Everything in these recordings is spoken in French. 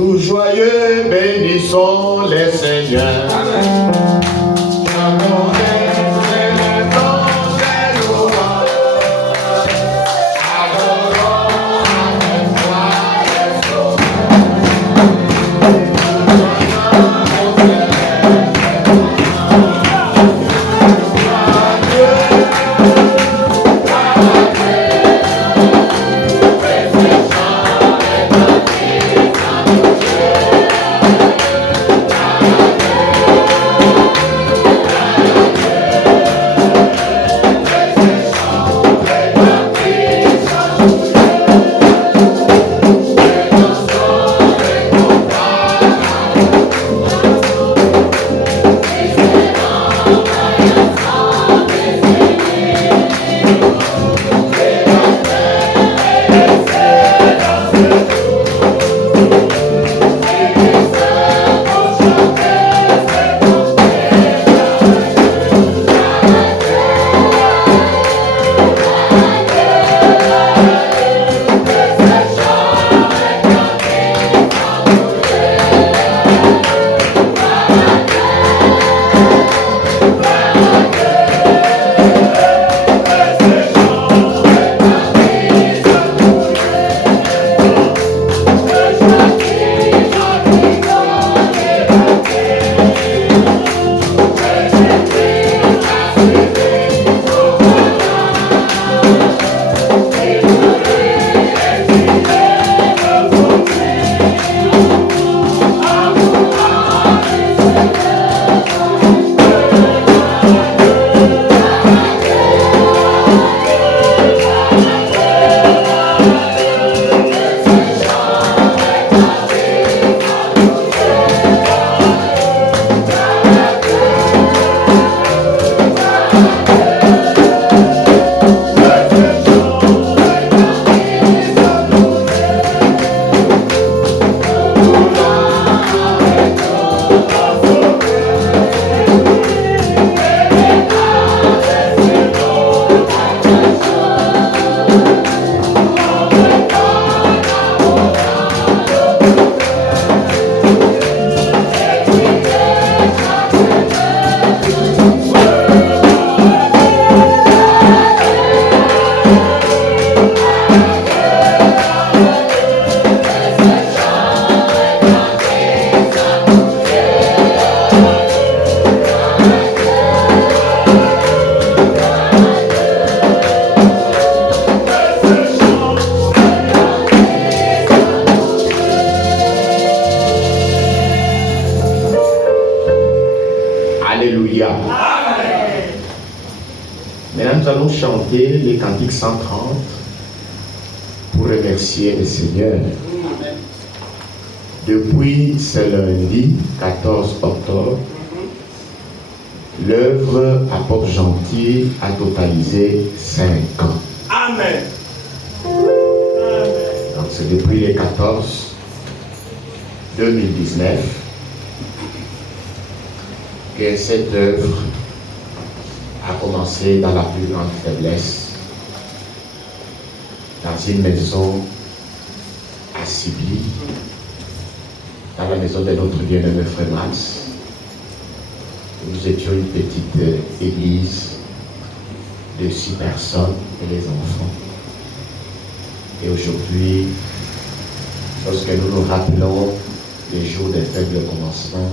Tout joyeux, bénissons les Seigneurs. Les cantiques 130 pour remercier le Seigneur. Depuis ce lundi 14 octobre, l'œuvre Apôtre Gentil a totalisé 5 ans. Amen. Donc c'est depuis les 14 2019 que cette œuvre a commencé dans la plus grande faiblesse, dans une maison à Sibli, dans la maison de notre bien-aimé frère Max. Nous étions une petite église de 6 personnes et les enfants. Et aujourd'hui, lorsque nous nous rappelons les jours des faibles commencements,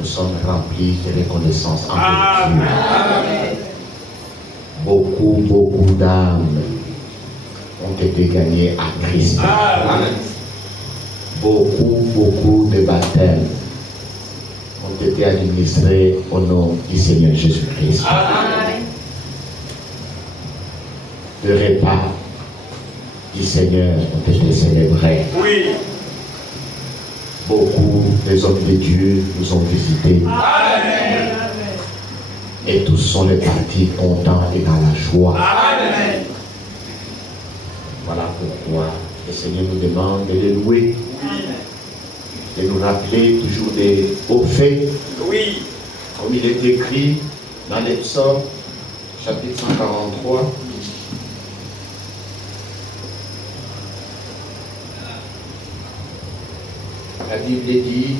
nous sommes remplis de reconnaissance envers Dieu. Beaucoup d'âmes ont été gagnées à Christ. Amen. Beaucoup de baptêmes ont été administrés au nom du Seigneur Jésus-Christ. De repas du Seigneur ont été célébrés. Oui. Beaucoup des hommes de Dieu nous ont visités. Amen. Et tous sont les partis contents et dans la joie. Amen. Voilà pourquoi le Seigneur nous demande de les louer. Oui. De nous rappeler toujours des hauts faits. Oui. Comme il est écrit dans les psaumes, chapitre 143. La Bible dit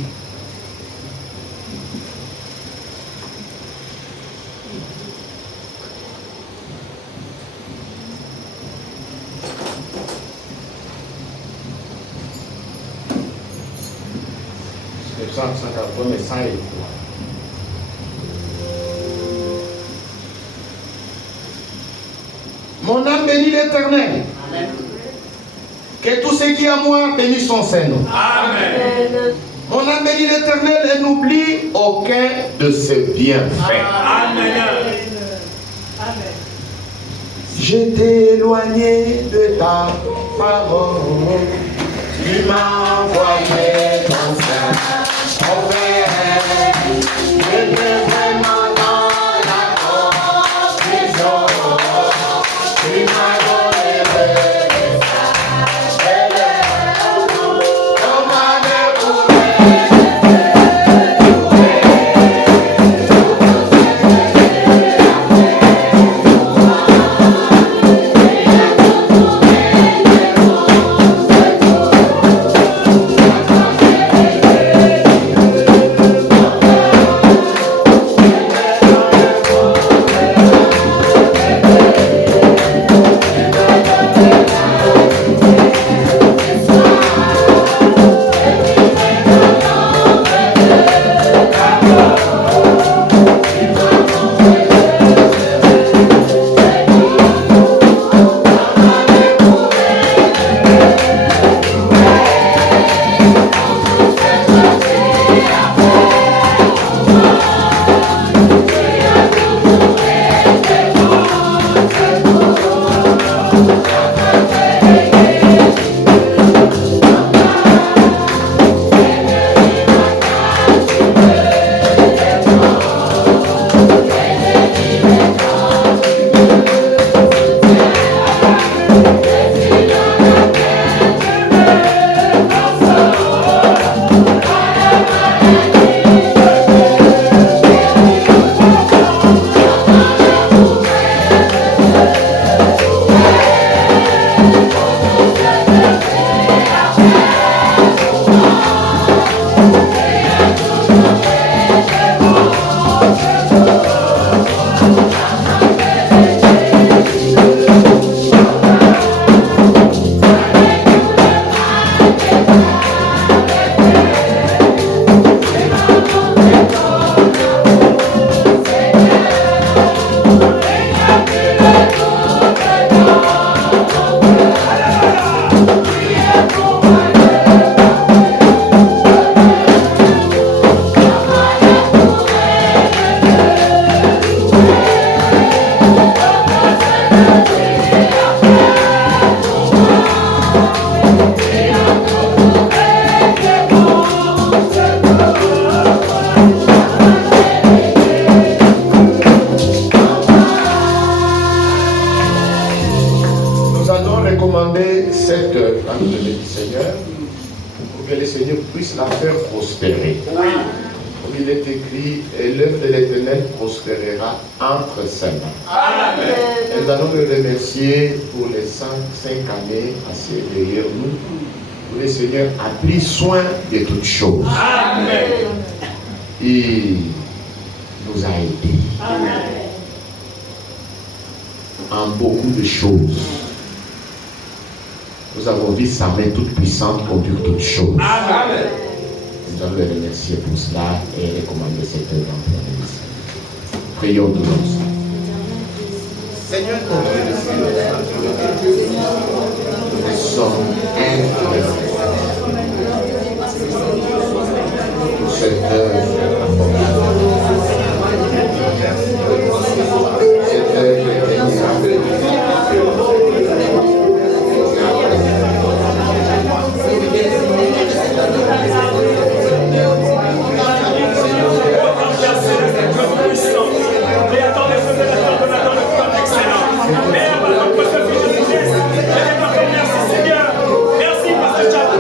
mais ça est quoi? Mon âme bénit l'Éternel. Amen. Que tout ce qui est à moi bénisse son Seigneur. Amen. Mon âme bénit l'Éternel et n'oublie aucun de ses bienfaits. Amen. Amen. Je t'ai éloigné de ta parole. Tu m'as envoyé ton Saint. Mon Père, je t'ai vraiment dans la confusion. Tu m'as donné le message et le comment cette âme du Seigneur pour que le Seigneur puisse la faire prospérer. Oui. Comme il est écrit, et l'œuvre de l'Éternel prospérera entre ses mains. Amen. Nous allons le remercier pour les 5 années assez derrière nous, où le Seigneur a pris soin de toutes choses. Amen. Il nous a aidés en beaucoup de choses. Nous avons vu sa main toute puissante conduire toutes choses. Amen. Nous allons le remercier pour cela et recommander cette œuvre en plein ministère. Prions tous ensemble. Seigneur, ton Dieu, nous sommes infiniment pour cette œuvre. Cette œuvre est Merci parce que tu as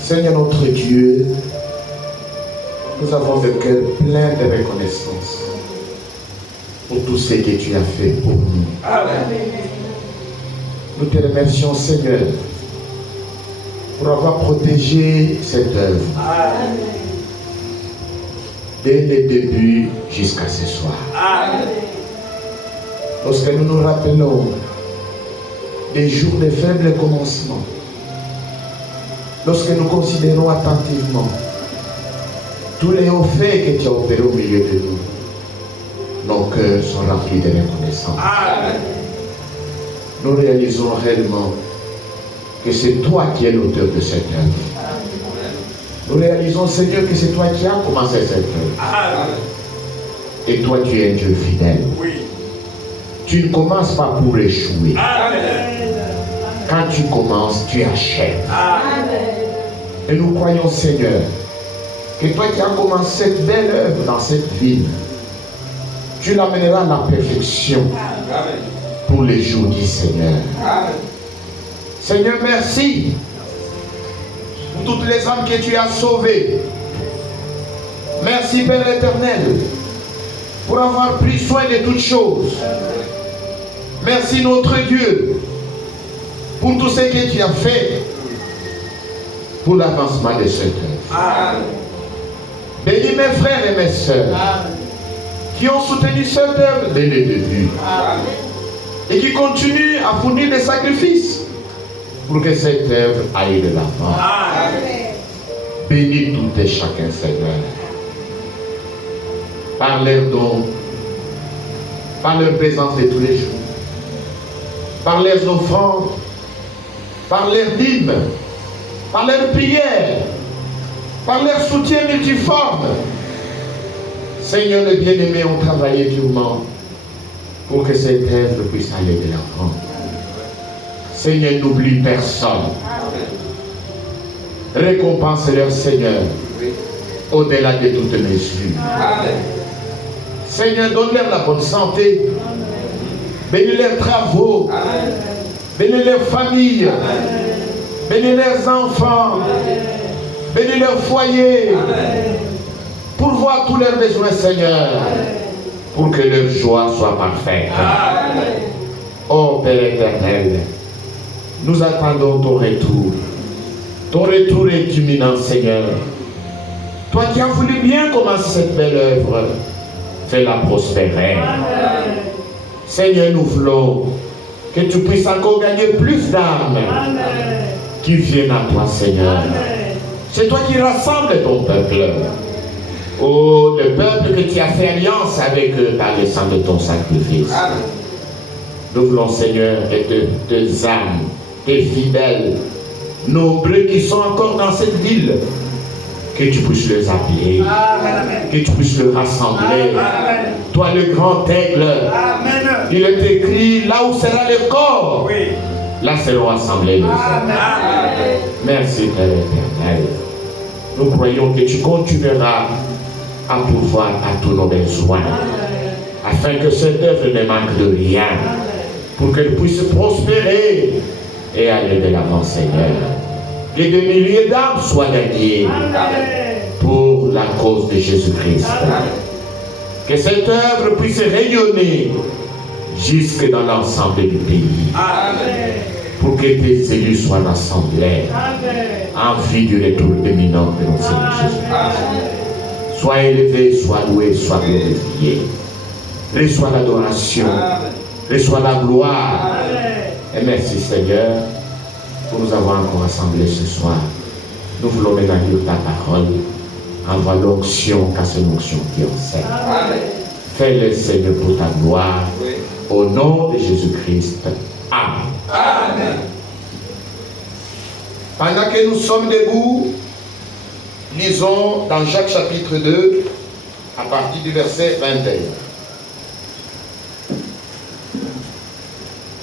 Seigneur notre Dieu, nous avons le cœur plein de reconnaissance pour tout ce que tu as fait pour nous. Amen. Nous te remercions, Seigneur, pour avoir protégé cette œuvre. Amen. Dès le début jusqu'à ce soir. Amen. Lorsque nous nous rappelons des jours de faible commencement, lorsque nous considérons attentivement tous les hauts faits que tu as opérés au milieu de nous, nos cœurs sont remplis de reconnaissance. Amen. Nous réalisons réellement que c'est toi qui es l'auteur de cette œuvre. Nous réalisons, Seigneur, que c'est toi qui as commencé cette œuvre. Amen. Et toi, tu es un Dieu fidèle. Oui. Tu ne commences pas pour échouer. Amen. Quand tu commences, tu achèves. Amen. Et nous croyons, Seigneur, que toi qui as commencé cette belle œuvre dans cette ville, tu l'amèneras à la perfection Amen. pour les jours du Seigneur. Amen. Seigneur, merci pour toutes les âmes que tu as sauvées. Merci, Père éternel, pour avoir pris soin de toutes choses. Merci, notre Dieu, pour tout ce que tu as fait pour l'avancement de cette œuvre. Amen. Bénis mes frères et mes sœurs qui ont soutenu cette œuvre dès le début Amen. et qui continuent à fournir des sacrifices pour que cette œuvre aille de l'avant. Amen. Bénis tout et chacun, Seigneur. Par leurs dons, par leur présence de tous les jours, par leurs offrandes, par leurs dîmes, par leurs prières, par leur soutien multiforme. Seigneur le bien-aimé, ont travaillé durement pour que cette œuvre puisse aller de l'avant. Seigneur, n'oublie personne. Récompense-leur, Seigneur, au-delà de toute mesure. Amen. Seigneur, donne-leur la bonne santé. Bénis leurs travaux. Amen. Bénis les familles. Bénis les enfants. Bénis leurs foyers. Pourvois tous leurs besoins, Seigneur. Pour que leur joie soit parfaite. Oh Père éternel, nous attendons ton retour. Ton retour est imminent, Seigneur. Toi qui as voulu bien commencer cette belle œuvre, fais-la prospérer. Seigneur, nous voulons que tu puisses encore gagner plus d'âmes qui viennent à toi, Seigneur. C'est toi qui rassembles ton peuple. Oh, le peuple que tu as fait alliance avec eux par le sang de ton sacrifice. Nous voulons, Seigneur, que tes âmes, tes fidèles, nombreux qui sont encore dans cette ville, que tu puisses les appeler, que tu puisses les rassembler. Toi, le grand aigle, il est écrit, là où sera le corps, là seront assemblés les hommes. Merci, Père éternel. Nous croyons que tu continueras à pourvoir à tous nos besoins, afin que cette œuvre ne manque de rien, pour qu'elle puisse prospérer et aller de l'avant, Seigneur. Que des milliers d'âmes soient gagnées pour la cause de Jésus-Christ. Que cette œuvre puisse rayonner jusque dans l'ensemble du pays. Pour que tes élus soient rassemblés en vue du retour imminent de notre Seigneur Jésus-Christ. Sois élevé, sois loué, sois glorifié. Reçois l'adoration, reçois la gloire. Et merci, Seigneur, pour nous avoir encore assemblés ce soir. Nous voulons maintenant lire ta parole. Envoie l'onction, car c'est l'onction qui enseigne. Fais-le, Seigneur, pour ta gloire. Au nom de Jésus-Christ. Amen. Amen. Pendant que nous sommes debout, lisons dans Jacques chapitre 2, à partir du verset 21.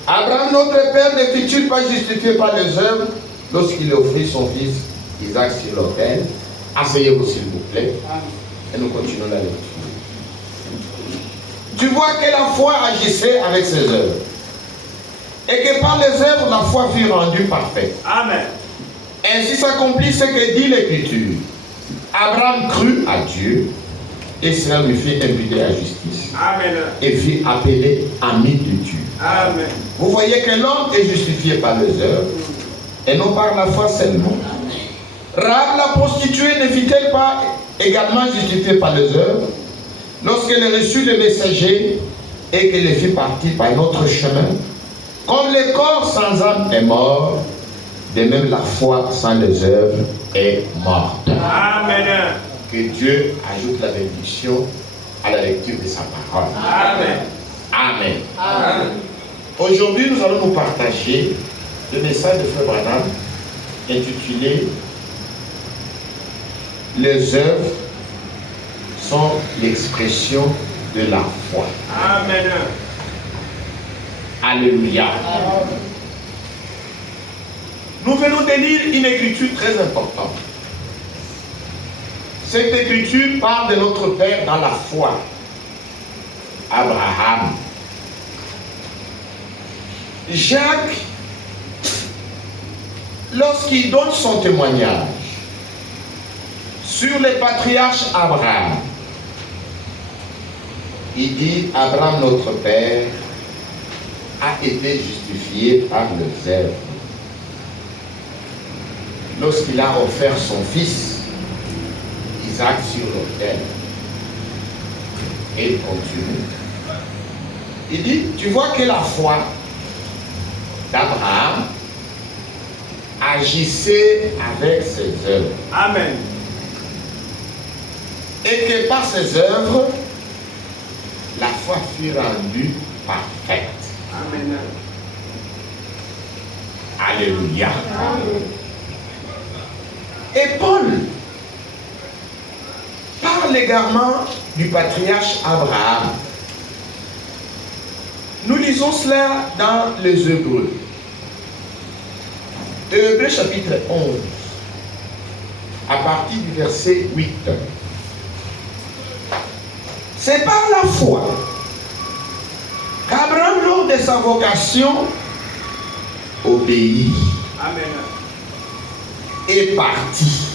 Abraham, notre père, ne fut-il pas justifié par les œuvres lorsqu'il offrit son fils Isaac sur l'autel? Asseyez-vous, s'il vous plaît. Et nous continuons la lecture. Tu vois que la foi agissait avec ses œuvres. Et que par les œuvres, la foi fut rendue parfaite. Amen. Ainsi s'accomplit ce que dit l'Écriture. Abraham crut à Dieu, et cela lui fit imputer à justice. Amen. Et fut appelé ami de Dieu. Amen. Vous voyez que l'homme est justifié par les œuvres, et non par la foi seulement. Rahab la prostituée ne fut-elle pas également justifiée par les œuvres, lorsqu'elle reçut le messager et qu'elle fit partie par notre chemin? Comme le corps sans âme est mort, de même la foi sans les œuvres est morte. Amen. Que Dieu ajoute la bénédiction à la lecture de sa parole. Amen. Amen. Amen. Aujourd'hui, nous allons nous partager le message de Frère Branham intitulé « Les œuvres sont l'expression de la foi ». Amen. Alléluia. Amen. Nous venons de lire une écriture très importante. Cette écriture parle de notre Père dans la foi, Abraham. Jacques, lorsqu'il donne son témoignage sur le patriarche Abraham, il dit: Abraham, notre Père, a été justifié par les œuvres lorsqu'il a offert son fils Isaac sur l'autel. Et il continue. Il dit: tu vois que la foi d'Abraham agissait avec ses œuvres. Amen. Et que par ses œuvres, la foi fut rendue parfaite. Amen. Alléluia. Amen. Et Paul parle également du patriarche Abraham. Nous lisons cela dans les Hébreux. Hébreux chapitre 11, à partir du verset 8. C'est par la foi qu'Abraham, lors de sa vocation, obéit Amen. et partit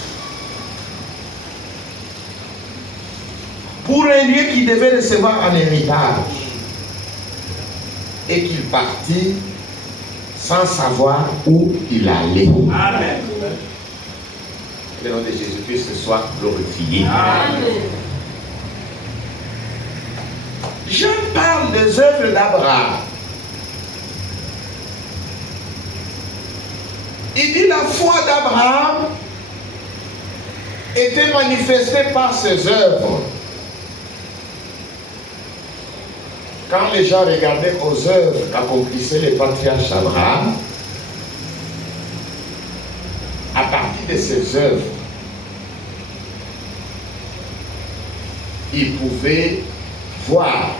pour un lieu qu'il devait recevoir en héritage et qu'il partit sans savoir où il allait. Amen. Que le nom de Jésus-Christ soit glorifié. Amen. Je parle des œuvres d'Abraham. Il dit la foi d'Abraham était manifestée par ses œuvres. Quand les gens regardaient aux œuvres qu'accomplissaient les patriarches d'Abraham, à partir de ces œuvres, ils pouvaient voir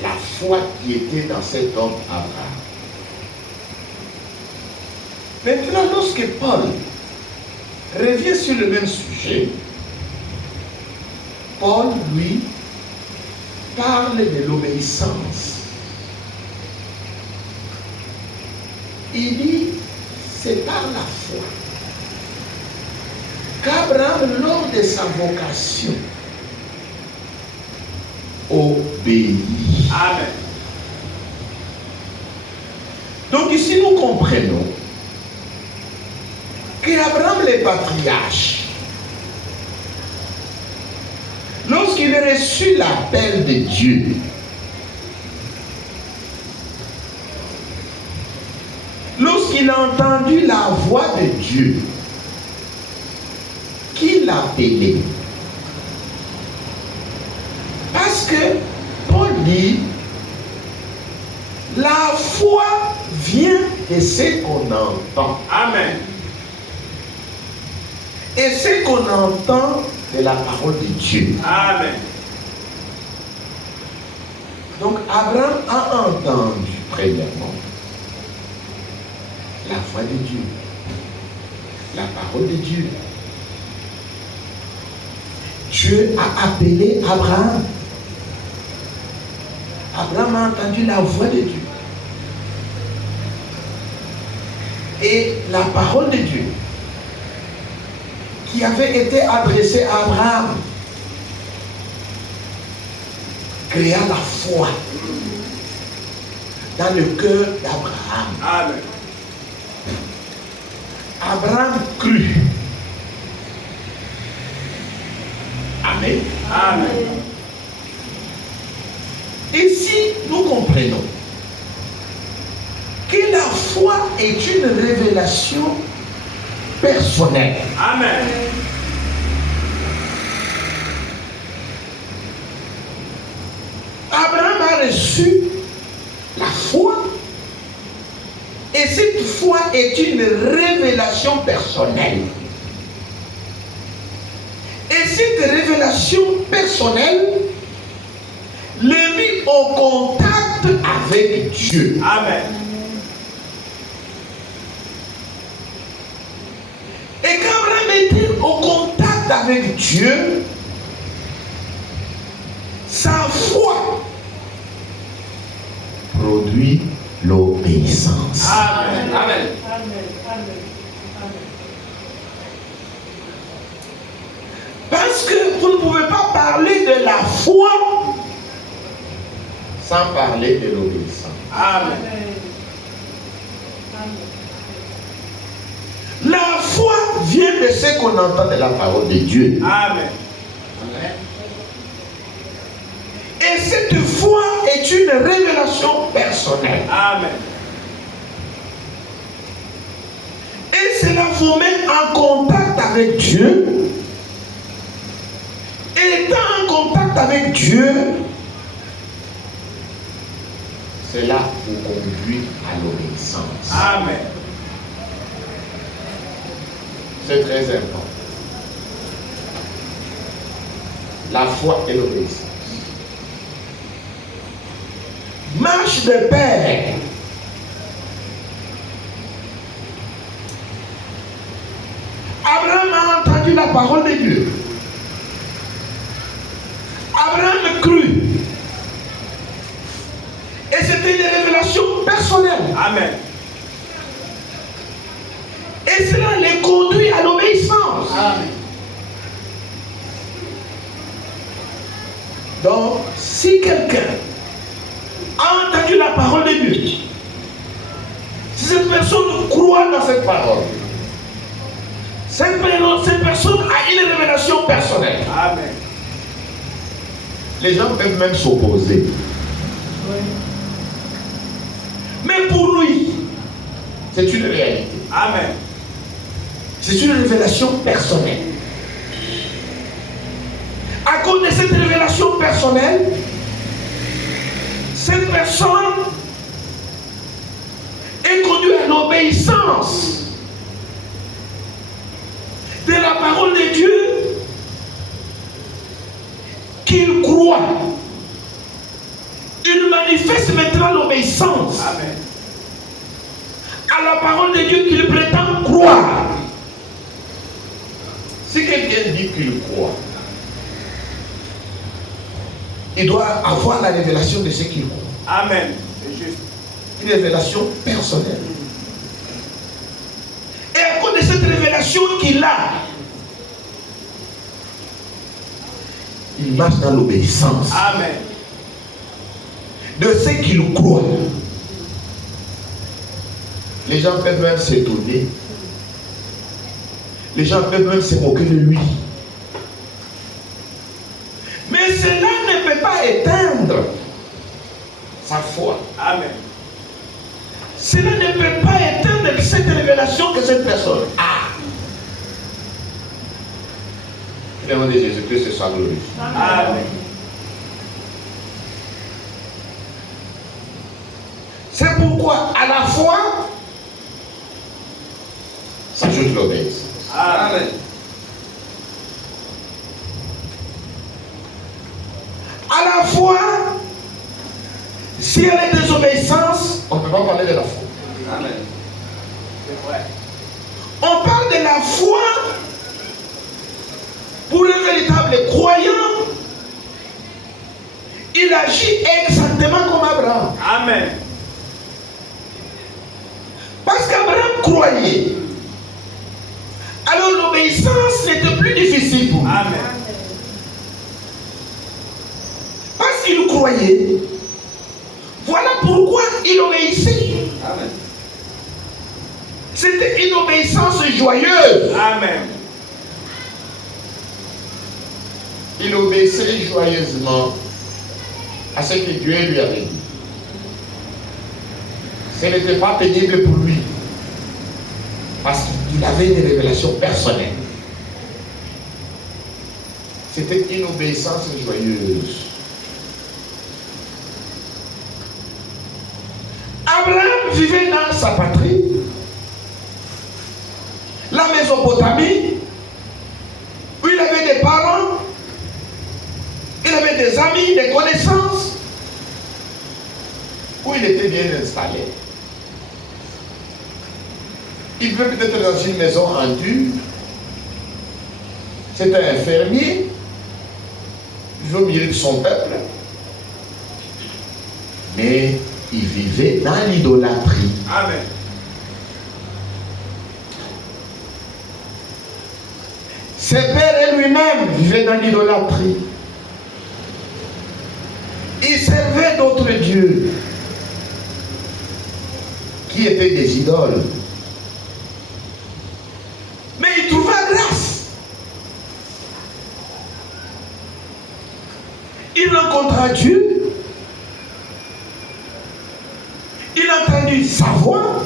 la foi qui était dans cet homme Abraham. Maintenant, lorsque Paul revient sur le même sujet, Paul, lui, parle de l'obéissance. Il dit, c'est par la foi qu'Abraham, lors de sa vocation, obéit. Amen. Donc ici, nous comprenons qu'Abraham, le patriarche, lorsqu'il a reçu l'appel de Dieu, lorsqu'il a entendu la voix de Dieu qui l'appelait, parce que Paul dit, la foi vient de ce qu'on entend. Amen. Et ce qu'on entend de la parole de Dieu. Amen. Donc Abraham a entendu premièrement la voix de Dieu, la parole de Dieu. Dieu a appelé Abraham. Abraham a entendu la voix de Dieu. Et la parole de Dieu qui avait été adressée à Abraham créa la foi dans le cœur d'Abraham. Amen. Abraham crut. Amen. Amen. Ici, nous comprenons que la foi est une révélation personnelle. Amen. Abraham a reçu la foi et cette foi est une révélation personnelle. Et cette révélation personnelle le mit au contact avec Dieu. Amen. Et quand Abraham était au contact avec Dieu, sa foi produit l'obéissance. Amen. Amen. Amen. Amen. Amen. Parce que vous ne pouvez pas parler de la foi sans parler de l'obéissance. Amen. Amen. La foi vient de ce qu'on entend de la parole de Dieu. Amen. Et cette foi est une révélation personnelle. Amen. Et cela vous met en contact avec Dieu. Et étant en contact avec Dieu, cela vous conduit à l'obéissance. Amen. C'est très important. La foi et l'obéissance marche de pair. Abraham a entendu la parole de Dieu. Abraham crut. Et c'était une révélation personnelle. Amen. Amen. Donc, si quelqu'un a entendu la parole de Dieu, si cette personne croit dans cette parole, cette personne a une révélation personnelle. Amen. Les gens peuvent même s'opposer. Mais pour lui, c'est une réalité. Amen. C'est une révélation personnelle. À cause de cette révélation personnelle, cette personne est conduite à l'obéissance de la parole de Dieu qu'il croit. Il manifeste maintenant l'obéissance Amen. à la parole de Dieu qu'il prétend croire. Si quelqu'un dit qu'il croit, il doit avoir la révélation de ce qu'il croit. Amen. C'est juste. Une révélation personnelle. Et à cause de cette révélation qu'il a, il marche dans l'obéissance Amen. de ce qu'il croit. Les gens peuvent même s'étonner. Les gens peuvent même se moquer de lui. Mais cela ne peut pas éteindre sa foi. Amen. Cela ne peut pas éteindre cette révélation que cette personne a. Que le nom de Jésus-Christ soit glorifié. Amen. C'est pourquoi à la foi s'ajoute l'obéissance. Amen. À la foi, si elle est désobéissance, on ne peut pas parler de la foi. Amen. C'est vrai. On parle de la foi pour un véritable croyant. Il agit exactement comme Abraham. Amen. Parce qu'Abraham croyait. Alors l'obéissance n'était plus difficile pour lui. Amen. Parce qu'il croyait. Voilà pourquoi il obéissait. Amen. C'était une obéissance joyeuse. Amen. Il obéissait joyeusement à ce que Dieu lui avait dit. Ce n'était pas pénible pour lui. Parce qu'il avait une révélation personnelle. C'était une obéissance joyeuse. Abraham vivait dans sa patrie, la Mésopotamie, où il avait des parents, il avait des amis, des connaissances, où il était bien installé. Il peut peut-être dans une maison en dur. C'était un fermier. Il vivait au milieu de son peuple. Mais il vivait dans l'idolâtrie. Amen. Ses pères et lui-même vivaient dans l'idolâtrie. Il servait d'autres dieux qui étaient des idoles. Mais il trouva grâce. Il rencontra Dieu. Il a entendu sa voix.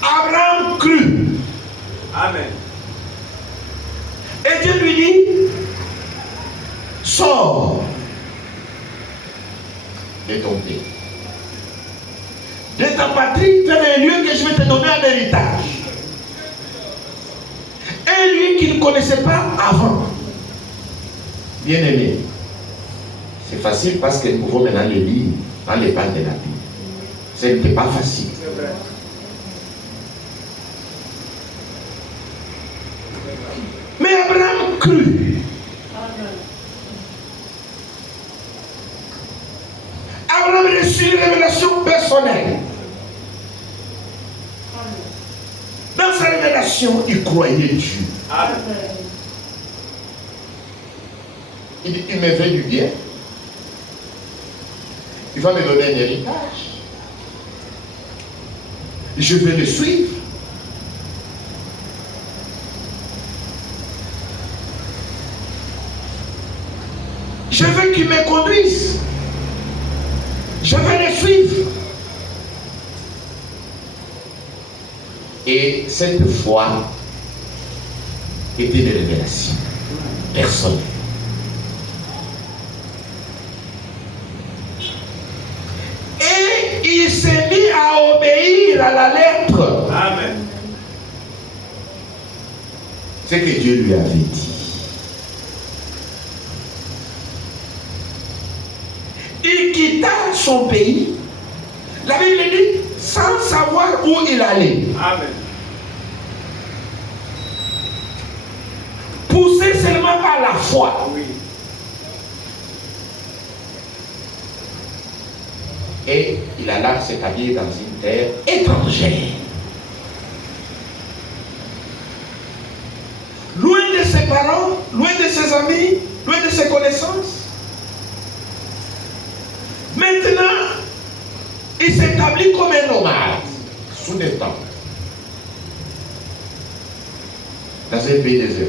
Abraham crut. Amen. Et Dieu lui dit, sors de ton pays, de ta patrie, vers un lieu que je vais te donner en héritage. Un lieu qu'il ne connaissait pas avant. Bien aimé, c'est facile parce que nous pouvons maintenant le lire dans les pages de la Bible. Ce n'était pas facile. C'est vrai. Mais Abraham crut. Abraham reçut une révélation personnelle. Dans sa révélation révélation, il croyait Dieu. Amen. Il dit, il me fait du bien. Il va me donner un héritage. Je vais le suivre. Je veux qu'il me conduise. Je vais le suivre. Et cette foi était une révélation personnelle. Et il s'est mis à obéir à la lettre. Amen. Ce que Dieu lui avait dit. Il quitta son pays. La Bible dit sans savoir où il allait. Amen. Poussé seulement par la foi. Oui. Et il alla s'établir dans une terre étrangère. Loin de ses parents, loin de ses amis, loin de ses connaissances. Maintenant, il s'établit comme un nomade, sous des temps, dans un pays désert.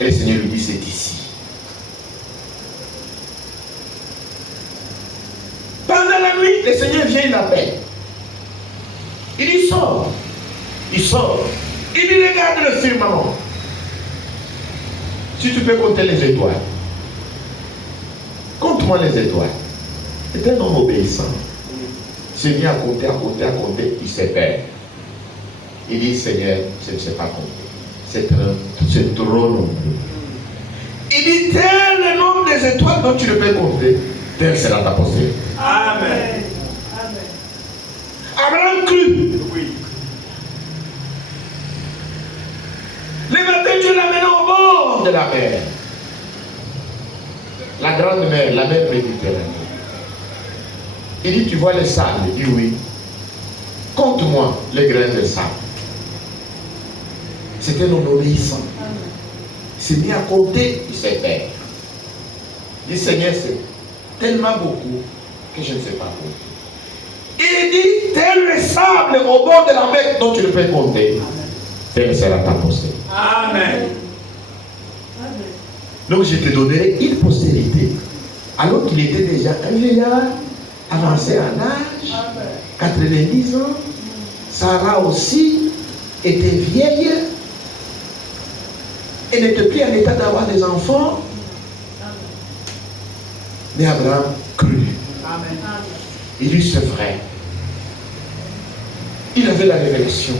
Et le Seigneur lui dit, c'est ici. Pendant la nuit, le Seigneur vient, il l'appelle. Il dit, sort. Il sort. Il dit, regarde le firmament. Si tu peux compter les étoiles. Compte-moi les étoiles. C'est un homme obéissant. Il s'est mis à compter, il s'est perdu. Il dit, Seigneur, je ne sais pas compter. C'est trop nombreux. Il dit, tel le nombre des étoiles dont tu ne peux compter, tel sera ta postérité. Amen. Abraham crut. Oui. Le matin, Dieu l'amène au bord de la mer. La grande mer, la mer Méditerranée. Il dit, tu vois le sable? Il dit, oui. Compte-moi les grains de sable. C'était un homme obéissant. Il s'est mis à compter, il s'est perdu. Il dit, Seigneur, c'est tellement beaucoup que je ne sais pas compter. Il dit, tel le sable au bord de la mer dont tu ne peux compter, tel sera ta postérité. Amen. Donc je te donnerai une postérité. Alors qu'il était déjà un vieillard, avancé en âge, 90 ans. Sarah aussi était vieille et n'était plus en état d'avoir des enfants. Mais Abraham crut. Il dit, c'est vrai. Il avait la révélation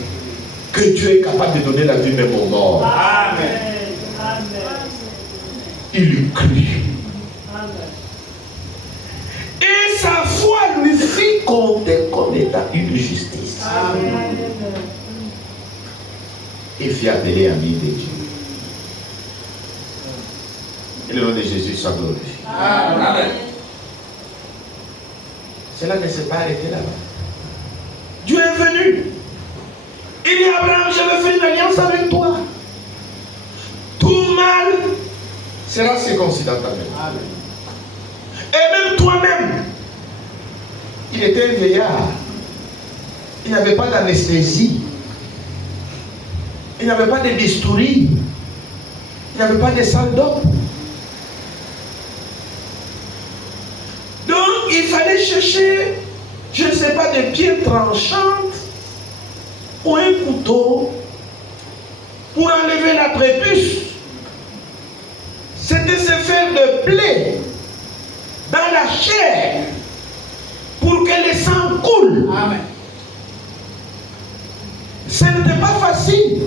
que Dieu est capable de donner la vie même aux morts. Amen. Il lui crut. Et sa foi lui fit compter comme étant une justice. Amen. Il fit appeler ami de Dieu. Et le nom de Jésus soit glorifié. Amen. Cela ne s'est pas arrêté là-bas. Dieu est venu. Il dit, Abraham, je veux faire une alliance avec toi. Tout mal sera circoncis dans ta main. Et même toi-même, il était un vieillard. Il n'avait pas d'anesthésie. Il n'avait pas de bistouri. Il n'avait pas de salle d'eau. Donc, il fallait chercher, je ne sais pas, des pierres tranchantes ou un couteau pour enlever la prépuce. C'était se faire de plaies dans la chair pour que le sang coule. Amen. Ce n'était pas facile.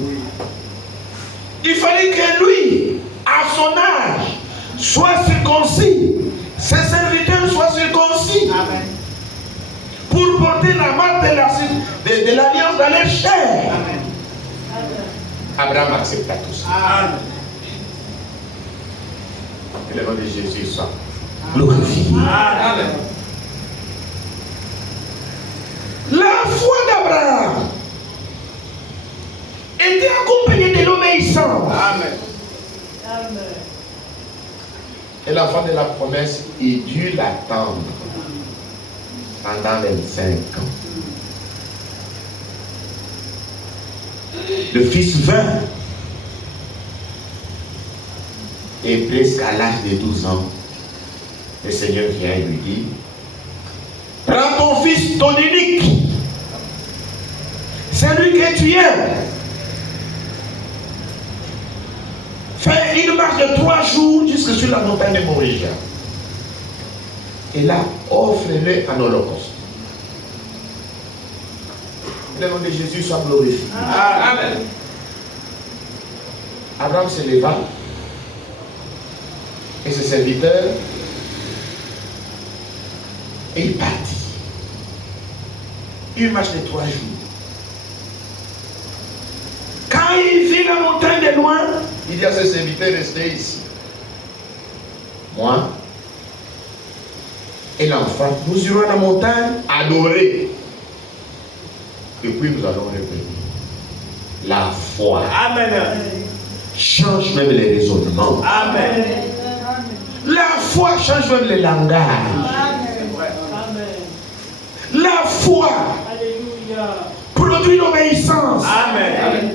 Il fallait que lui, à son âge, soit circoncis. Ses serviteurs soient circoncis. Amen. Pour porter la marque de l'alliance dans leur chair. Amen. Abraham accepta tout ça. Amen. Et le nom de Jésus soit glorifié. Amen. La foi d'Abraham l'enfant de la promesse, il dut l'attendre pendant 25 ans. Le fils vint. Et presque à l'âge de 12 ans, le Seigneur vient et lui dit, prends ton fils, ton unique, celui que tu aimes. Fais une marche de 3 jours jusque sur la montagne de Moria. Et là, offre-le en holocauste. Le nom de Jésus soit glorifié. Amen. Abraham se leva et ses serviteurs et il partit. Une marche de 3 jours. Quand il vit la montagne de loin, il dit à ses serviteurs, restez ici. Moi et l'enfant, nous irons à la montagne adorer. Et puis nous allons revenir. La foi. Amen. Change même les raisonnements. Amen. La foi change même le langage. La foi produit l'obéissance. Amen.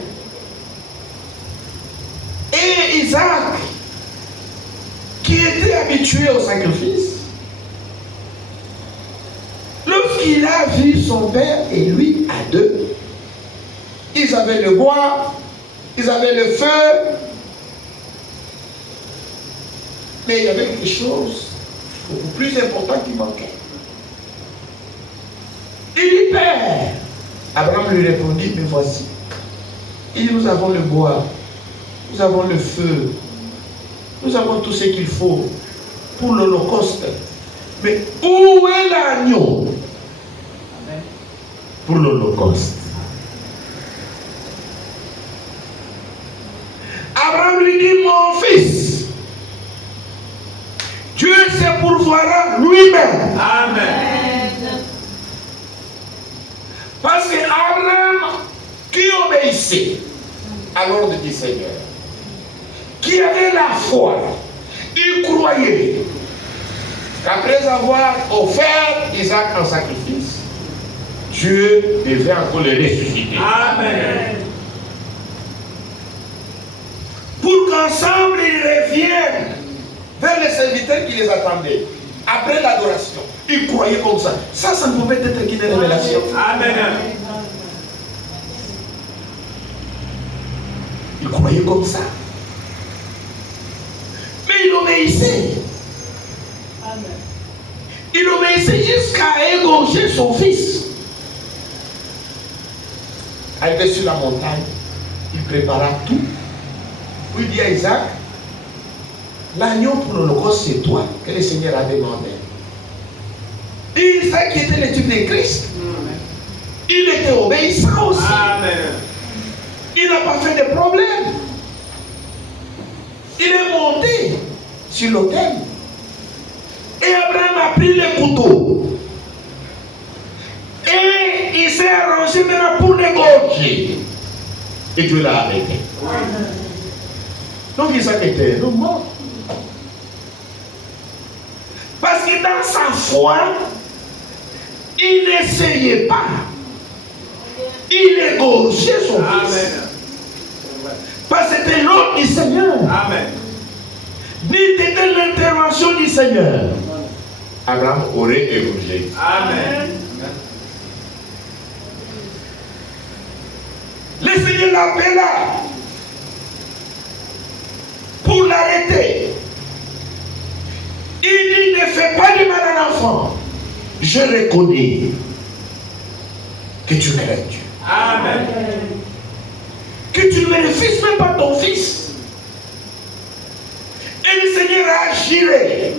Et Isaac, qui était habitué au sacrifice, lorsqu'il a vu son père et lui à deux, ils avaient le bois, ils avaient le feu, mais il y avait quelque chose beaucoup plus important qui manquait. Il dit, Père. Abraham lui répondit, mais voici. Il dit, nous avons le bois, nous avons le feu, nous avons tout ce qu'il faut pour l'holocauste. Mais où est l'agneau pour l'holocauste? Abraham lui dit, mon fils, Dieu se pourvoira lui-même. Amen. Parce que Abraham, qui obéissait à l'ordre du Seigneur, qui avait la foi, il croyait qu'après avoir offert Isaac en sacrifice, Dieu devait encore le ressusciter. Amen. Pour qu'ensemble ils reviennent vers les serviteurs qui les attendaient. Après l'adoration, ils croyaient comme ça. Ça ne pouvait être qu'une révélation. Amen. Ils croyaient comme ça. Mais il obéissait. Il obéissait jusqu'à égorger son fils. Arrivé sur la montagne, il prépara tout. Puis il dit à Isaac, l'agneau pour l'holocauste, c'est toi que le Seigneur a demandé. Isaac qui était le type de Christ. Il était obéissant aussi. Amen. Il n'a pas fait de problème. Il est monté sur l'autel. Et Abraham a pris le couteau. Et il s'est arrangé maintenant pour l'égorger. Et Dieu l'a arrêté. Donc Isaac était mort. Parce que dans sa foi, il n'essayait pas. Il égorgeait son fils. Parce que c'était l'ordre du Seigneur. Amen. C'était l'intervention du Seigneur. Abraham aurait égorgé. Amen. Le Seigneur l'appela pour l'arrêter. Il dit, ne fais pas du mal à l'enfant. Je reconnais que tu crains Dieu. Amen. Que tu ne me refuses même pas ton fils. Et le Seigneur agirait.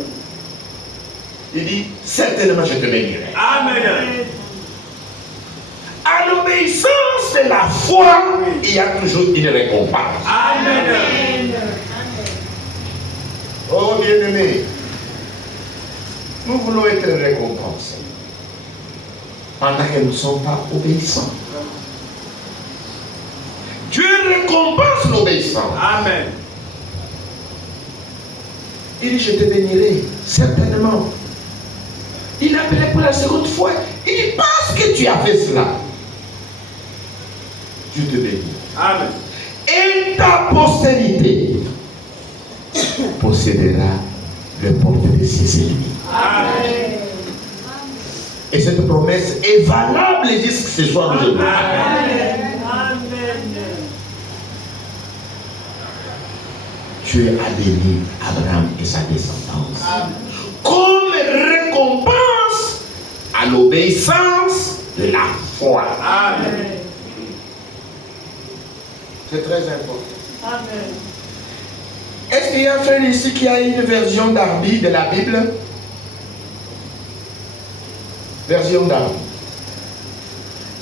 Il dit, certainement je te bénirai. Amen. À l'obéissance de la foi, il y a toujours une récompense. Amen. Oh bien-aimés, nous voulons être récompensés pendant que nous ne sommes pas obéissants. Dieu récompense l'obéissance. Amen. Il dit, je te bénirai, certainement. Il appelait pour la seconde fois. Il dit, parce que tu as fait cela, Dieu te bénit. Amen. Et ta postérité possédera le porte de ses ennemis. Amen. Et cette promesse est valable jusqu'à ce soir aujourd'hui. Amen. Amen. Dieu a béni Abraham et sa descendance. Amen. Comme récompense à l'obéissance de la foi. Amen. C'est très important. Amen. Est-ce qu'il y a un frère ici qui a une version d'Arby de la Bible? Version d'Arby.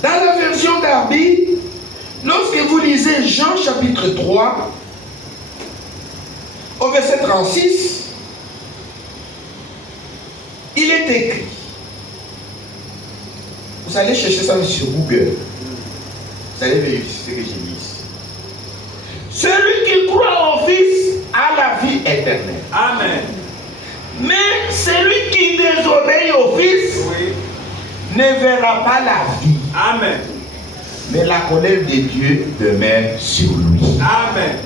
Dans la version d'Arby, lorsque vous lisez Jean chapitre 3, au verset 36, il est écrit. Vous allez chercher ça sur Google. Vous allez vérifier ce que j'ai mis ici. Celui qui croit au Fils a la vie éternelle. Amen. Mais celui qui désobéit au Fils Oui. ne verra pas la vie. Amen. Mais la colère de Dieu demeure sur lui. Amen.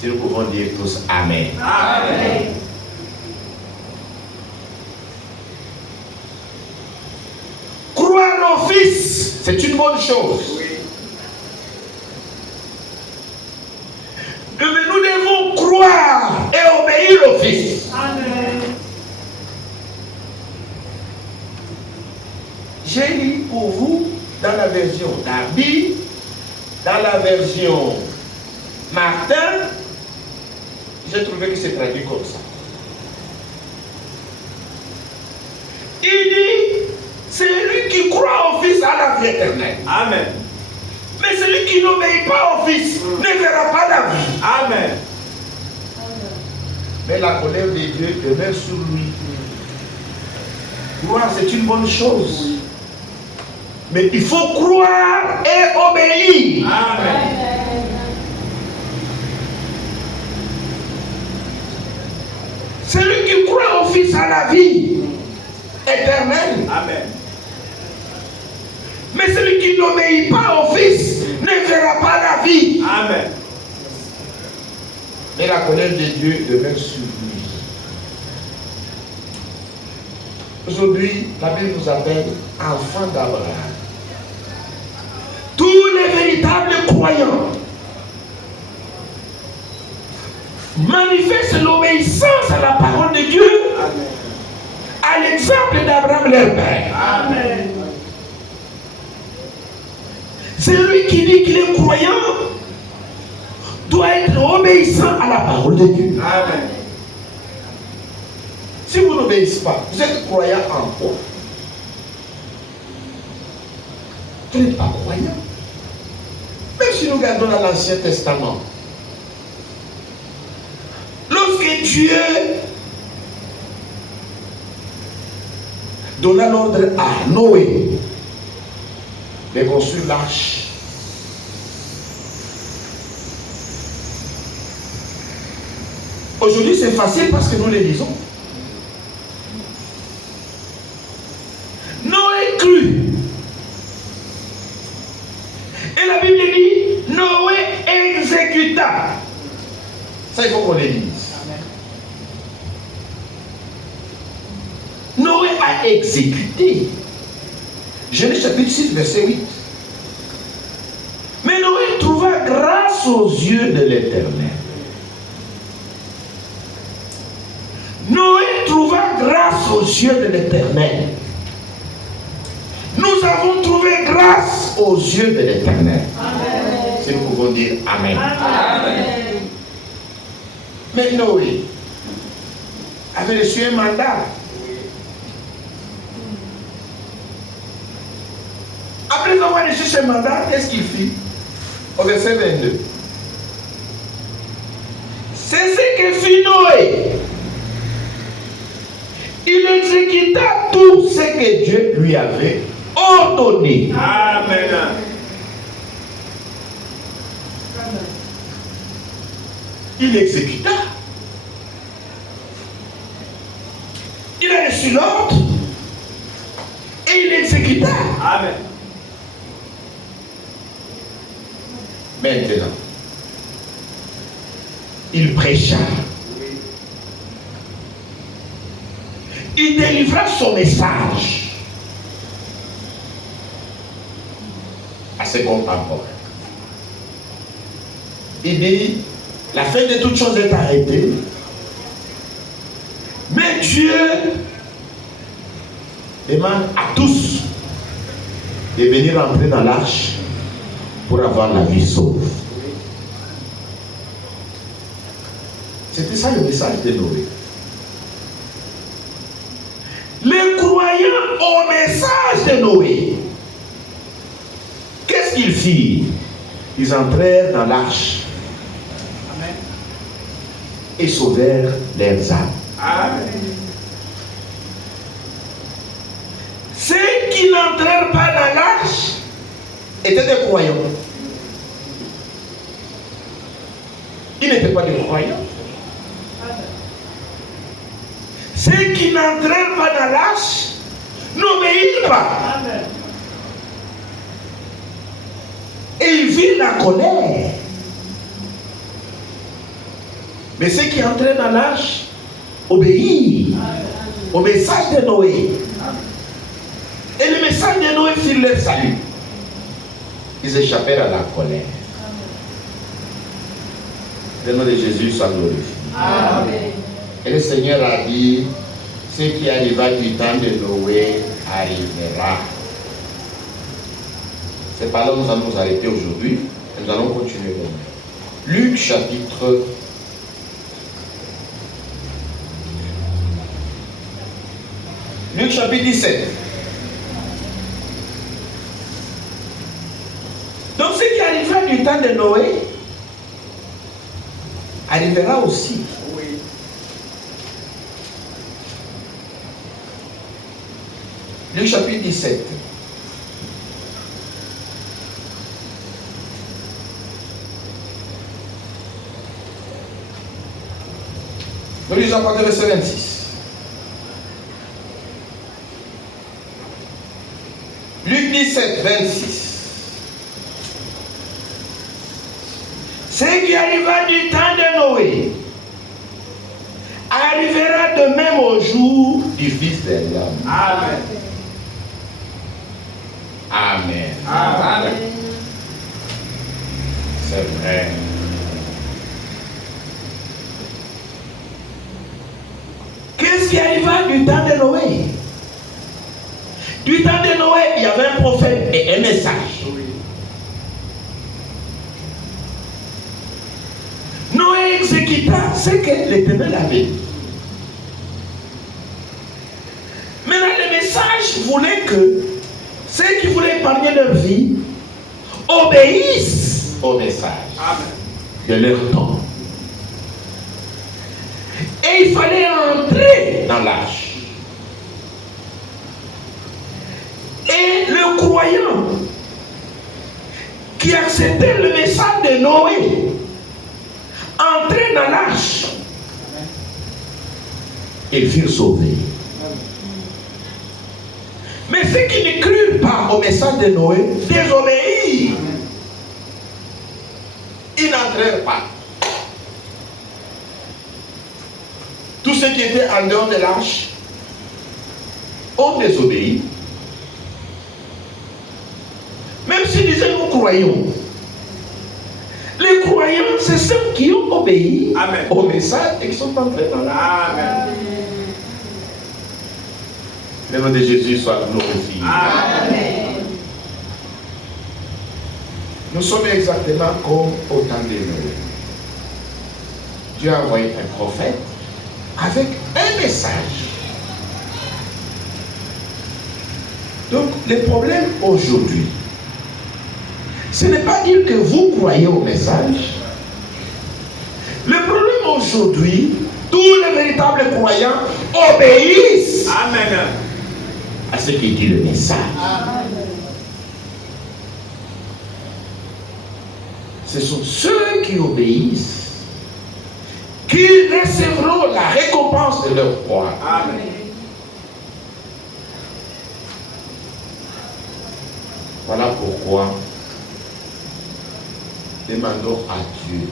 Si nous pouvons dire tous Amen. Amen. Croire au Fils, c'est une bonne chose. Oui. Mais nous devons croire et obéir au Fils. Amen. J'ai lu pour vous dans la version d'Arby, dans la version Martin, j'ai trouvé que c'est traduit comme ça. Il dit, celui qui croit au Fils a la vie éternelle. Amen. Mais celui qui n'obéit pas au Fils ne verra pas la vie. Amen. Mais la colère de Dieu demeure sur lui. Croire, c'est une bonne chose. Mais il faut croire et obéir. Amen. Celui qui croit au Fils a la vie éternelle. Amen. Mais celui qui n'obéit pas au Fils ne verra pas la vie. Amen. Mais la colère de Dieu demeure sur lui. Aujourd'hui, la Bible nous appelle enfants d'Abraham. Tous les véritables croyants manifestent l'obéissance à la parole de Dieu Amen. à l'exemple d'Abraham leur père. Amen. Celui qui dit qu'il est croyant doit être obéissant à la parole de Dieu. Amen. Si vous n'obéissez pas, vous êtes croyant en quoi? Vous n'êtes pas croyant. Même si nous regardons dans l'Ancien Testament, lorsque Dieu donna l'ordre à Noé de construire l'arche, aujourd'hui c'est facile parce que nous les lisons. Noé crut. Et la Bible dit, Noé exécuta. Ça, il faut qu'on les lise. Noé a exécuté. Genèse chapitre 6, verset 8. Mais Noé trouva grâce aux yeux de l'Éternel. Noé trouva grâce aux yeux de l'Éternel. Nous avons trouvé grâce aux yeux de l'Éternel. Si nous pouvons dire Amen. Amen. Mais Noé avait reçu un mandat. Après avoir reçu ce mandat, qu'est-ce qu'il fit? Au verset 22. C'est ce que fit Noé. Il exécuta tout ce que Dieu lui avait ordonné. Amen. il exécuta. Il a reçu l'ordre et il exécuta. Amen. Maintenant, il prêcha. Il délivra son message à ses contemporains. Il dit, la fin de toutes choses est arrêtée, mais Dieu demande à tous de venir entrer dans l'arche pour avoir la vie sauve. C'était ça le message de Noé. Les croyants au message de Noé, qu'est-ce qu'ils firent? Ils entrèrent dans l'arche et sauvèrent leurs âmes. Amen. Ceux qui n'entrèrent pas dans l'arche étaient des croyants. Ils n'étaient pas des croyants. Ceux qui n'entrèrent pas dans l'arche n'obéirent pas. Amen. Et ils virent la colère. Mais ceux qui entraient dans l'arche obéirent au message de Noé. Et le message de Noé fit leur salut. Ils échappèrent à la colère. Le nom de Jésus soit glorifié. Amen. Et le Seigneur a dit, ce qui arriva du temps de Noé arrivera. C'est par là que nous allons nous arrêter aujourd'hui. Et nous allons continuer demain. Luc chapitre 17. Donc ce qui arrivera du temps de Noé arrivera aussi. Oui. Luc chapitre 17. Nous lisons à partir du verset 26. Luc 17, 26. Ce qui arriva du temps de Noé arrivera de même au jour du Fils de l'homme. Amen. Amen. Amen. C'est vrai. Qu'est-ce qui arriva du temps de Noé? Du temps de Noé, il y avait un prophète et un message. Oui. Noé exécuta ce que l'Éternel avait dit. Maintenant, le message voulait que ceux qui voulaient épargner leur vie obéissent au message Amen. de leur temps. Et il fallait entrer dans l'arche. Et le croyant qui acceptait le message de Noé entrait dans l'arche. Ils furent sauvés. Mais ceux qui ne crurent pas au message de Noé désobéirent. Ils n'entrèrent pas. Tous ceux qui étaient en dehors de l'arche ont désobéi. Même s'ils disaient nous croyons. Les croyants, c'est ceux qui ont obéi Amen. au message et qui sont entrés dans l'arche. Amen. Le nom de Jésus soit glorifié. Amen. Nous sommes exactement comme au temps de Noé. Dieu a envoyé un prophète avec un message. Donc, le problème aujourd'hui, ce n'est pas dire que vous croyez au message. Le problème aujourd'hui, tous les véritables croyants obéissent Amen. à ce qui dit le message. Ce sont ceux qui obéissent qui recevront la récompense de leur foi. Amen. Voilà pourquoi demandons à Dieu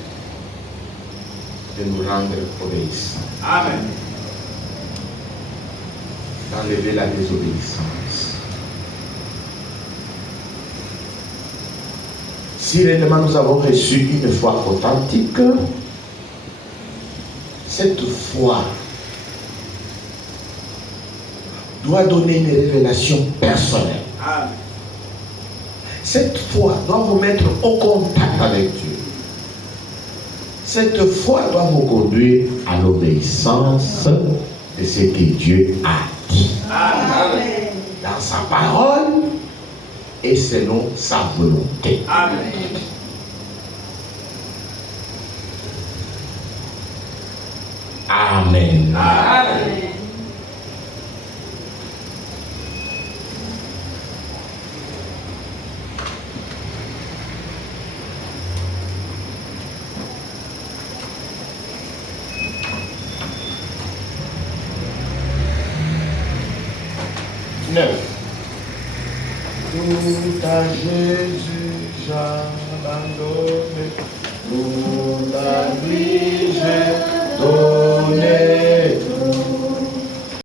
de nous rendre obéissants, Amen. d'enlever la désobéissance. Si réellement nous avons reçu une foi authentique, cette foi doit donner une révélation personnelle. Amen. Cette foi doit vous mettre au contact avec Dieu. Cette foi doit vous conduire à l'obéissance de ce que Dieu a dit Amen. dans sa parole et selon sa volonté. Amen. Amen. Amen. Neuf. Tout à Jésus j'abandonne.